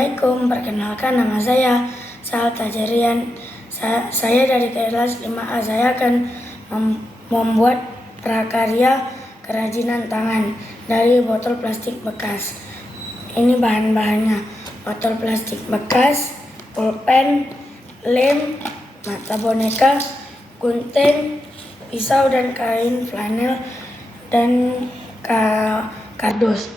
Assalamualaikum, perkenalkan nama saya Sal Tajarian. Saya dari kelas 5A. Saya akan membuat prakarya kerajinan tangan dari botol plastik bekas. Ini bahan-bahannya: botol plastik bekas, pulpen, lem, mata boneka, gunting, pisau dan kain flanel, dan kardus.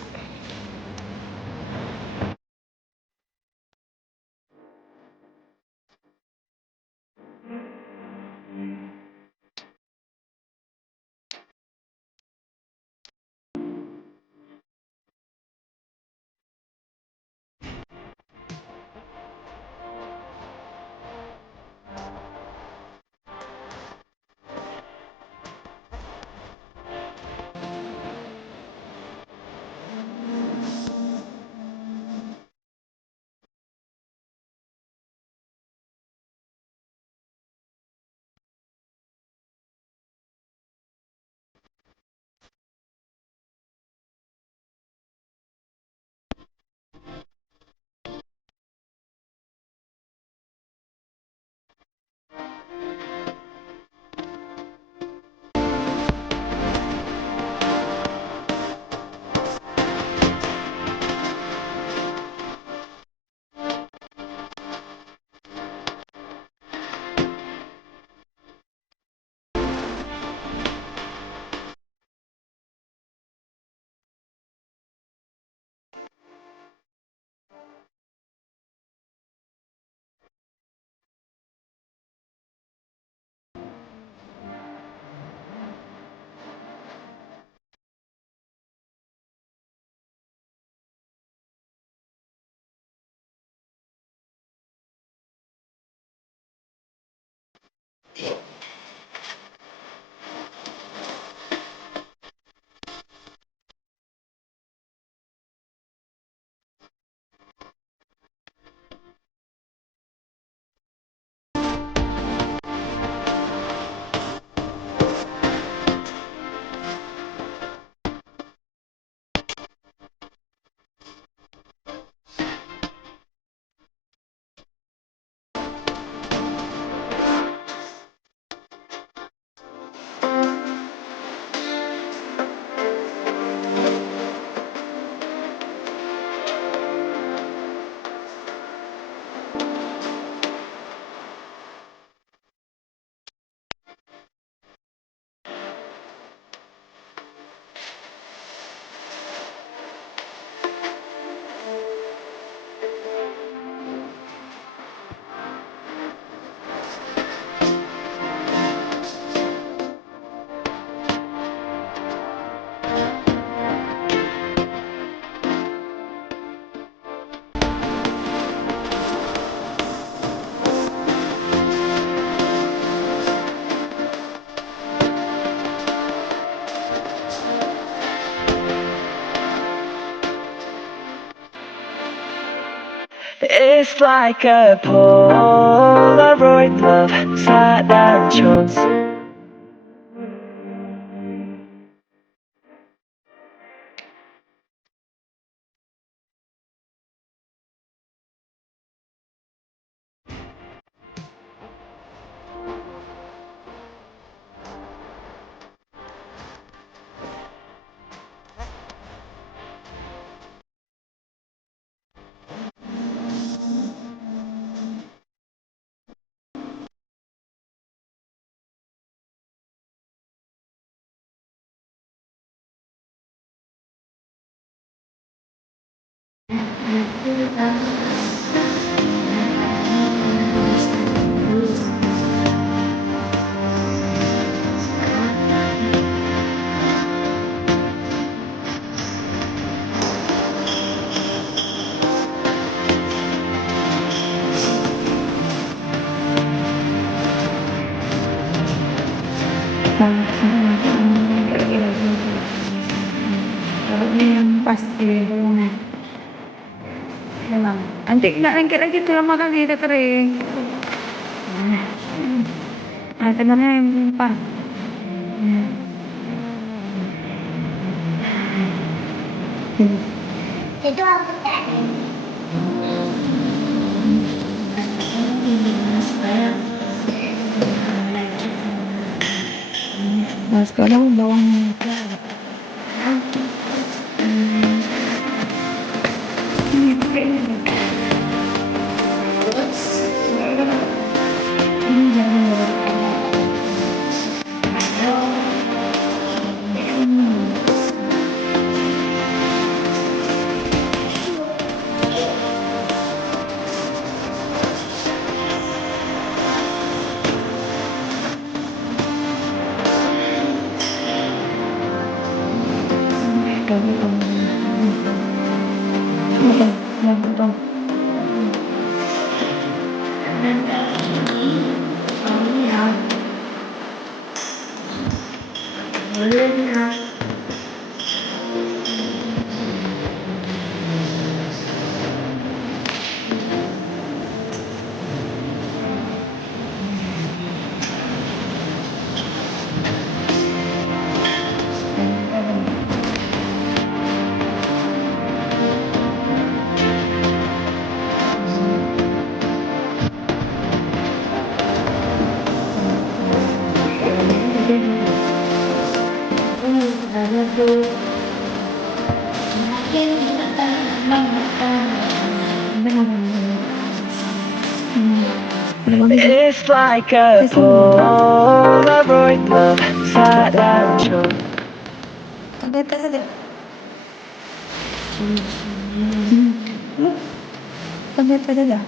It's like a Polaroid love Saat Jones. Yang pasti memang nanti nggak lengket lagi tuh lama kali udah kering. Nah tenarnya yang pas. Itu apa? Sekarang bawang It's like a Polaroid love sa dancon. Tableta sa dito. Tableta sa dito.